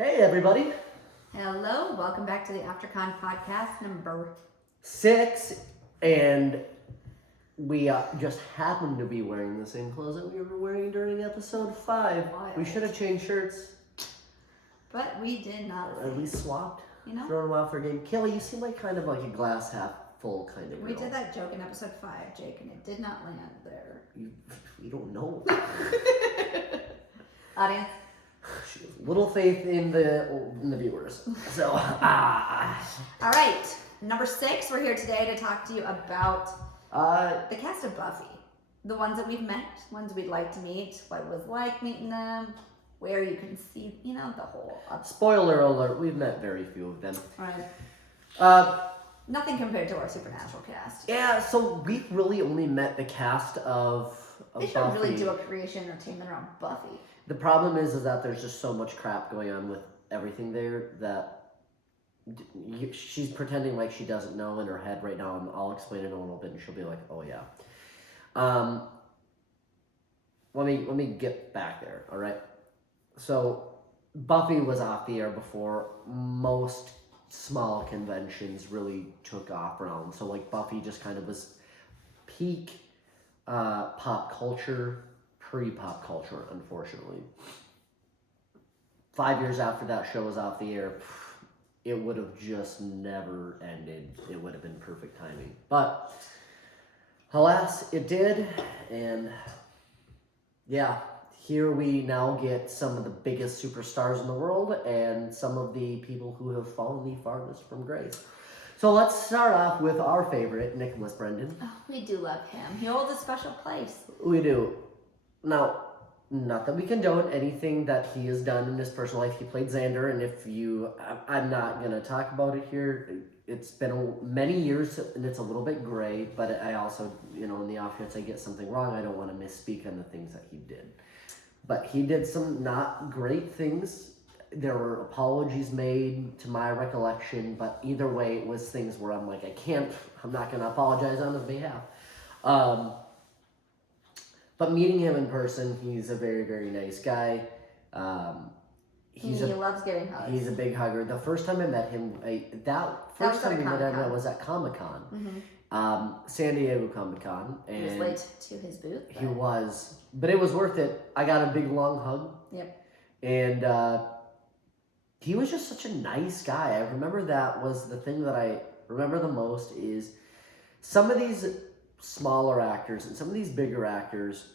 Hey everybody, Hello, welcome back to the AfterCon podcast number 6, and we just happen to be wearing the same clothes that we were wearing during episode 5. Wild. We should have changed shirts, but we did not. or at least swapped, You know, thrown them out for a game. Kayla, you seem like kind of like a glass half full kind of girl. we did that joke in episode 5, Jake, and it did not land there. You don't know. Audience, She has little faith in the viewers. So, all right, number 6. We're here today to talk to you about the cast of Buffy, the ones that we've met, ones we'd like to meet, what it was like meeting them, where you can see, the whole. Spoiler alert: we've met very few of them. Right. Nothing compared to our Supernatural cast. Yeah, so we've really only met the cast of They should Buffy. really do a creation entertainment around Buffy. The problem is that there's just so much crap going on with everything there that she's pretending like she doesn't know in her head right now, and I'll explain it in a little bit, and she'll be like, "Oh yeah." Let me get back there. All right. So Buffy was off the air before most small conventions really took off around. So like Buffy just kind of was peak pop culture. Pre-pop culture, unfortunately. 5 years after that show was off the air, it would have just never ended. It would have been perfect timing. But, alas, it did. And, yeah, here we now get some of the biggest superstars in the world and some of the people who have fallen the farthest from grace. So let's start off with our favorite, Nicholas Brendan. Oh, we do love him. He holds a special place. We do. Now, not that we condone anything that he has done in his personal life. He played Xander, and I'm not going to talk about it here. It's been many years, and it's a little bit gray, but I also, in the off chance I get something wrong, I don't want to misspeak on the things that he did. But he did some not great things. There were apologies made to my recollection, but either way, it was things where I'm like, I'm not going to apologize on his behalf. But meeting him in person, he's a very, very nice guy. He loves giving hugs. He's a big hugger. The first time I met him, first time we met him was at Comic-Con. Mm-hmm. San Diego Comic-Con. He was late to his booth. He was. But it was worth it. I got a big, long hug. Yep. And he was just such a nice guy. I remember that was the thing that I remember the most is some of these smaller actors and some of these bigger actors,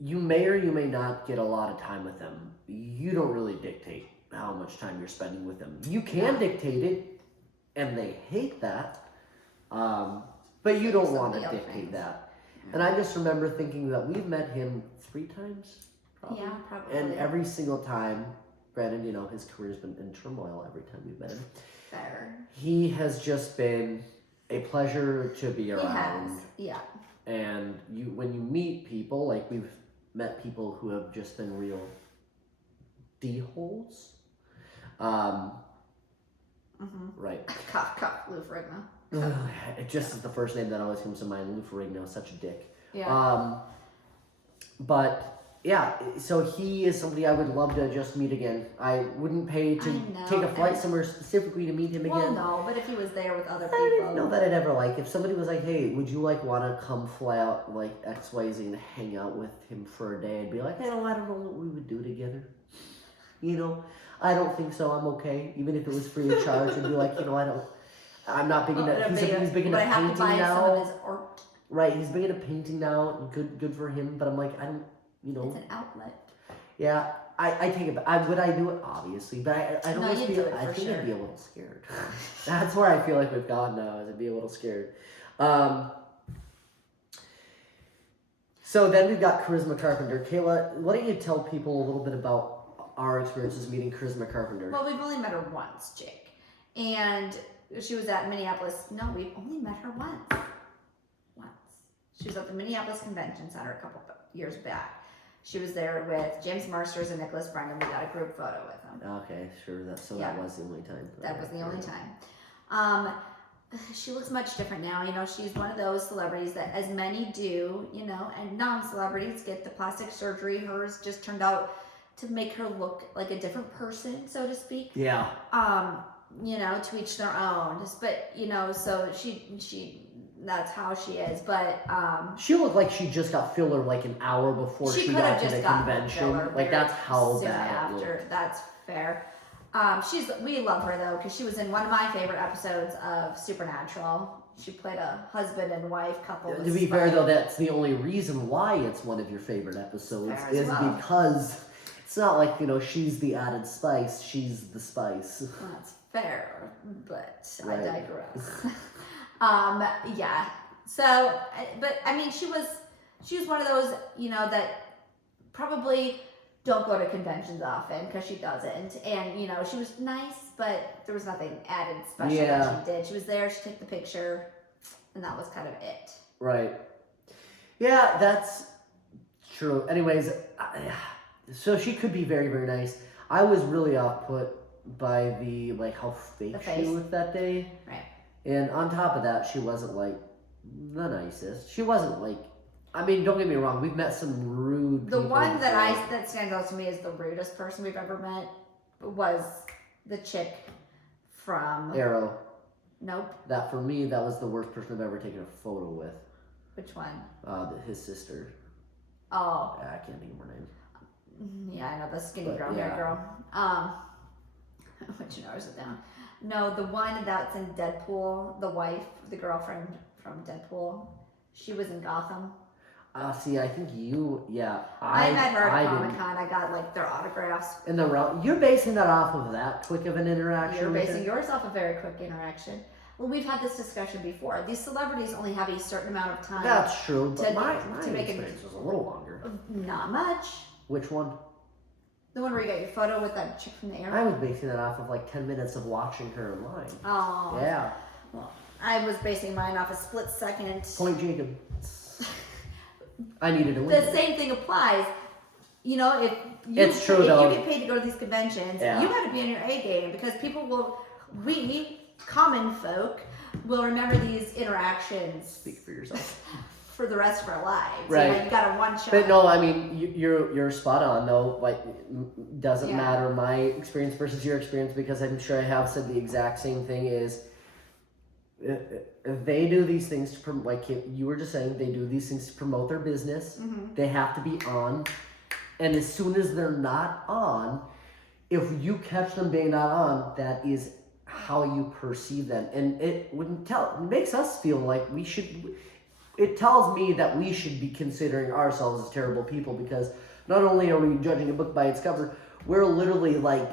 you may or you may not get a lot of time with them. You don't really dictate how much time you're spending with them. You can dictate it, and they hate that, but you don't want to dictate that. And I just remember thinking that we've met him 3 times, probably. Yeah, probably. And every single time, granted, his career's been in turmoil every time we've met him. Fair. He has just been a pleasure to be around. He has, yeah. And when you meet people, like we've met people who have just been real D-holes. Right. Cough, Lou Ferrigno. It just is the first name that always comes to mind. Lou Ferrigno, such a dick. Yeah. But yeah, so he is somebody I would love to just meet again. I wouldn't pay to take a flight somewhere specifically to meet him again. Well, no, but if he was there with other people. I didn't know that I'd ever if somebody was like, hey, would you want to come fly out XYZ and hang out with him for a day? I'd be like, I don't know what we would do together. I don't think so. I'm okay. Even if it was free of charge, I'd be like, I'm not big into, he's big into painting now. Some of his art. Right, he's big into painting now. Good for him. But I'm like, I don't, It's an outlet. Yeah, I take it back. Would I do it? Obviously, but I don't. No, you'd do it I for think sure. I'd be a little scared. That's where I feel like we've gone now. Is I'd be a little scared. So then we've got Charisma Carpenter. Kayla, why don't you tell people a little bit about our experiences meeting Charisma Carpenter? Well, we've only met her once, Jake, and she was at Minneapolis. No, we've only met her once. She was at the Minneapolis Convention Center a couple years back. She was there with James Marsters and Nicholas Brendan. We got a group photo with them. Okay, sure. That was the only time. That was the only time. She looks much different now. She's one of those celebrities that, as many do, and non-celebrities get the plastic surgery. Hers just turned out to make her look like a different person, so to speak. Yeah. You know, to each their own. But you know, so she that's how she is. But she looked like she just got filler like an hour before she could got have to just the gotten convention. filler Like that's how soon bad it after. looked. That's fair. We love her though because she was in one of my favorite episodes of Supernatural. She played a husband and wife couple. To be fair though, that's the only reason why it's one of your favorite episodes is well. because it's not like, you know, she's the added spice, she's the spice. Well, that's fair, but Right. I digress. Yeah. So, but I mean, she was one of those, you know, that probably don't go to conventions often because she doesn't. And, you know, she was nice, but there was nothing added special that she did. She was there, she took the picture, and that was kind of it. Right. Yeah, that's true. Anyways, so she could be very, very nice. I was really off put by the, like, how fake she looked that day. Right. And on top of that, she wasn't, like, the nicest. She wasn't, like, I mean, don't get me wrong. We've met some rude people. The one that stands out to me as the rudest person we've ever met was the chick from Arrow. Nope. That for me, that was the worst person I've ever taken a photo with. Which one? His sister. Oh. Yeah, I can't think of her name. Yeah, I know the skinny girl, hair girl. Which you know, I down. No, the one that's in Deadpool, the wife, the girlfriend from Deadpool. She was in Gotham. See, I think you, I met her at Comic-Con. I got, like, their autographs. In the round, you're basing that off of that quick of an interaction? You're basing yours off a very quick interaction. Well, we've had this discussion before. These celebrities only have a certain amount of time. That's true, but my make experience was a little longer. Not much. Which one? The one where you got your photo with that chick from the air? I was basing that off of, like, 10 minutes of watching her in line. Oh. Yeah. Well, I was basing mine off a split second. Point Jacob. I needed to win. The same thing applies. You know, if you get paid to go to these conventions, you got to be on your A game because we common folk will remember these interactions. Speak for yourself. For the rest of our lives, right? You know, you got a one shot. But no, I mean you're spot on though. Like, doesn't matter my experience versus your experience because I'm sure I have said the exact same thing. Is they do these things to promote, like you were just saying, they do these things to promote their business. Mm-hmm. They have to be on, and as soon as they're not on, if you catch them being not on, that is how you perceive them, and it makes us feel like we should. It tells me that we should be considering ourselves as terrible people because not only are we judging a book by its cover, we're literally like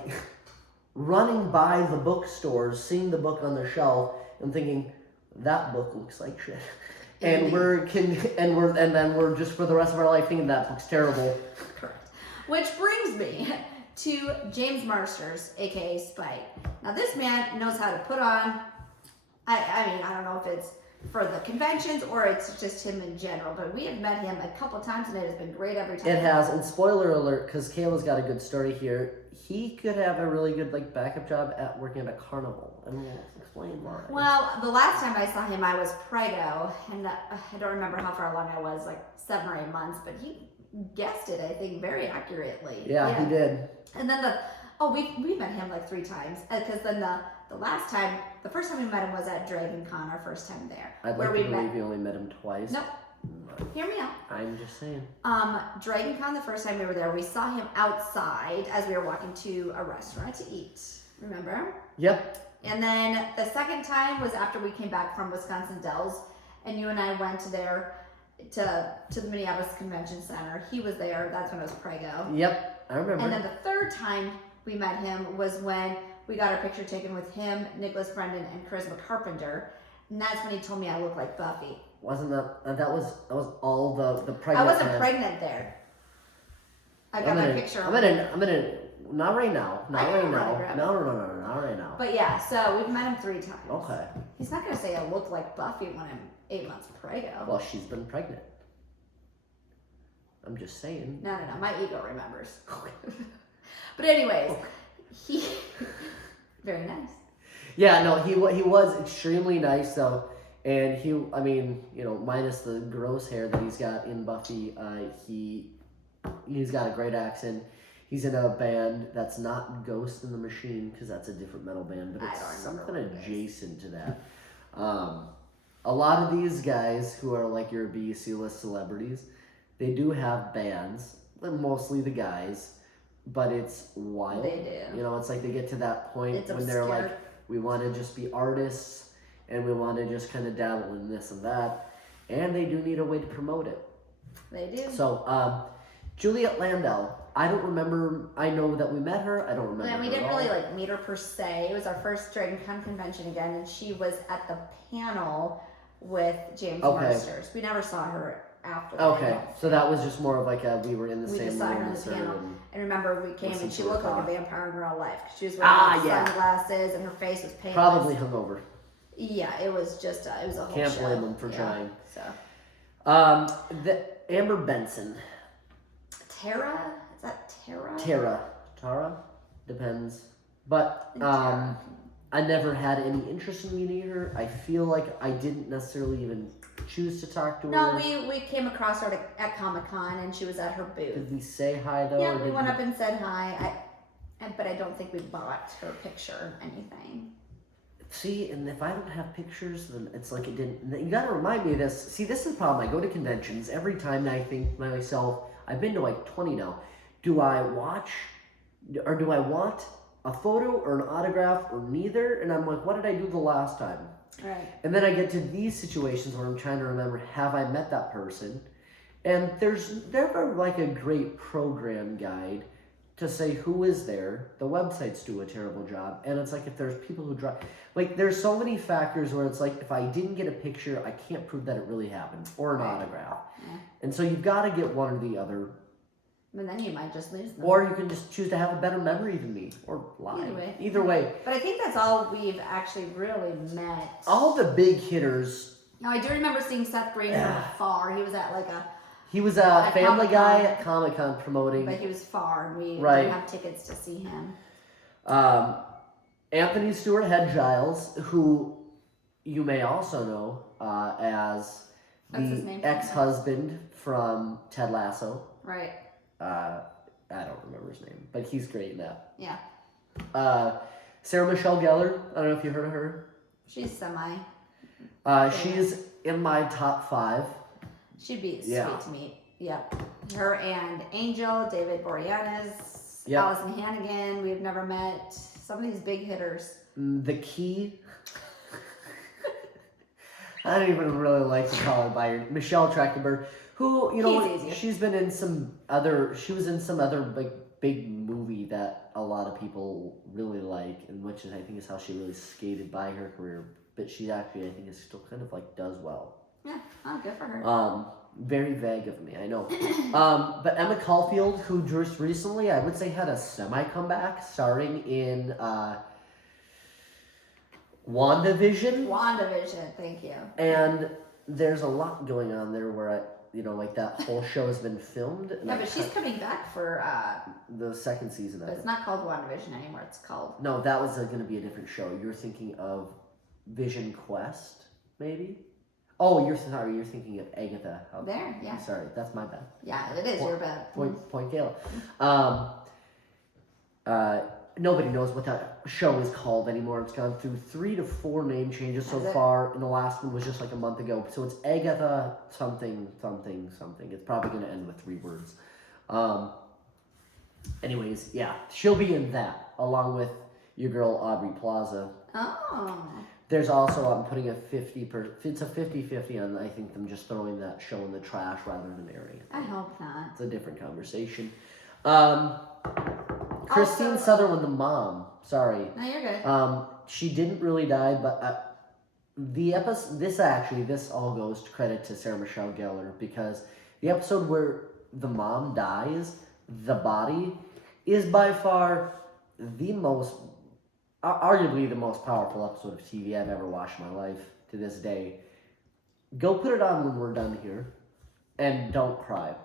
running by the bookstores, seeing the book on the shelf, and thinking that book looks like shit, and then we're just for the rest of our life thinking that book's terrible. Correct. Which brings me to James Marsters, aka Spike. Now this man knows how to put on. I mean, I don't know if it's for the conventions or it's just him in general, but we have met him a couple times and it has been great every time. It has, and spoiler alert, because Kayla's got a good story here, he could have a really good like backup job at working at a carnival, and we'll explain why. Well, the last time I saw him I was prego, and I don't remember how far along I was, like 7 or 8 months, but he guessed it, I think, very accurately. Yeah. He did. And then we met him like 3 times, because then the first time we met him was at Dragon Con, our first time there. I'd like to believe you only met him twice. Nope. Hear me out. I'm just saying. Dragon Con, the first time we were there, we saw him outside as we were walking to a restaurant to eat. Remember? Yep. And then the second time was after we came back from Wisconsin Dells, and you and I went there to the Minneapolis Convention Center. He was there. That's when it was prego. Yep, I remember. And then the third time we met him was when we got our picture taken with him, Nicholas Brendan, and Charisma Carpenter. And that's when he told me I looked like Buffy. Wasn't that was all the pregnant? I wasn't pregnant there. I got my picture. I'm gonna not right now. Not right now. No, not right now. But yeah, so we've met him 3 times. Okay. He's not gonna say I look like Buffy when I'm 8 months prego. Well, she's been pregnant. I'm just saying. No. My ego remembers. But anyways, he very nice. Yeah, no, he was extremely nice though, and I mean, you know, minus the gross hair that he's got in Buffy, he's got a great accent. He's in a band that's not Ghost in the Machine because that's a different metal band, but I it's don't remember something what it is. adjacent to that. A lot of these guys who are like your B, C-list celebrities, they do have bands, mostly the guys, but it's wild. They do. You know, it's like they get to that point It's when they're obscure. like, we want to just be artists and we want to just kind of dabble in this and that, and they do need a way to promote it. They do. So, Juliet Landau, I don't remember. I know that we met her. I don't remember. And we her didn't at all. really like meet her per se. It was our first Dragon Con convention again, and she was at the panel with James Marsters. We never saw her after that. Okay, so that was just more of like we were in the We same just saw her room on with the her panel. and- And remember, we came Listen and she to her looked like talk. a vampire in real life. She was wearing yeah. sunglasses and her face was painted. Probably hungover. Yeah, it was just it was a whole Can't show. blame them for Yeah, trying. So The Amber Benson. Tara, is that Tara? Tara, depends. But Tara. I never had any interest in meeting her. I feel like I didn't necessarily even choose to talk to No, her. we came across her at Comic-Con and she was at her booth. Did we say hi though? Yeah, or we did went up and said hi. But I don't think we bought her picture or anything. See, and if I don't have pictures, then it's like it didn't. You gotta remind me of this. See, this is the problem. I go to conventions every time I think to myself, I've been to like 20 now. Do I watch or do I want a photo or an autograph or neither? And I'm like, what did I do the last time? Right. And then I get to these situations where I'm trying to remember, have I met that person? And there's never like a great program guide to say who is there. The websites do a terrible job. And it's like if there's people who drive, like there's so many factors where it's like if I didn't get a picture, I can't prove that it really happened or an autograph. Yeah. And so you've got to get one or the other. And then you might just lose them. Or you can just choose to have a better memory than me or lie. Either way. But I think that's all we've actually really met. All the big hitters. Now, I do remember seeing Seth Green from afar. He was at like He was a At Family Comic-Con. Guy at Comic-Con promoting. but he was far and we Right. didn't have tickets to see him. Anthony Stewart Head Giles, who you may also know as What's his the name? ex-husband from Ted Lasso. Right. I don't remember his name, but he's great in that. Yeah. Sarah Michelle Gellar, I don't know if you heard of her. She's semi. She's in my top 5. She'd be Yeah. sweet to meet. Yep. Her and Angel, David Boreanaz, Yep. Allison Hannigan. We've never met. Some of these big hitters. The Key. I don't even really like to call her by her. Michelle Trachtenberg, who, you know, He's easy. she's been in she was in some other like big movie that a lot of people really like, and which is, I think, is how she really skated by her career. But she actually, I think, is still kind of like does well. Yeah. Oh, good for her. Very vague of me, I know. But Emma Caulfield, who just recently, I would say, had a semi-comeback starring in WandaVision. WandaVision, thank you. And there's a lot going on there where, like that whole show has been filmed. And Yeah, but she's coming back for, the second season of but it's it. not called WandaVision anymore. It's called, No, that was going to be a different show. You're thinking of Vision Quest, maybe? Oh, you're thinking of Agatha. Oh, there, yeah. Sorry, that's my bad. Yeah, it is your bad. Point Kayla. Nobody knows what that show is called anymore. It's gone through 3 to 4 name changes so Has it? far, and the last one was just like a month ago. So it's Agatha something. It's probably going to end with 3 words. Anyways, yeah, she'll be in that along with your girl Aubrey Plaza. Oh. There's also, I'm putting it's a 50-50 on, I think, them just throwing that show in the trash rather than airing it. I hope not. It's a different conversation. Christine Also- Sutherland, the mom. Sorry. No, you're good. She didn't really die, but the episode. This all goes to credit to Sarah Michelle Gellar, because the episode where the mom dies, the body, is by far the most, arguably the most powerful episode of TV I've ever watched in my life to this day. Go put it on when we're done here, and don't cry.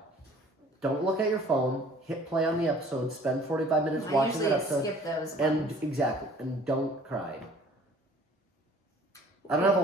Don't look at your phone. Hit play on the episode. Spend 45 minutes I watching usually that episode. skip those And ones. exactly, and don't cry. I don't have a lot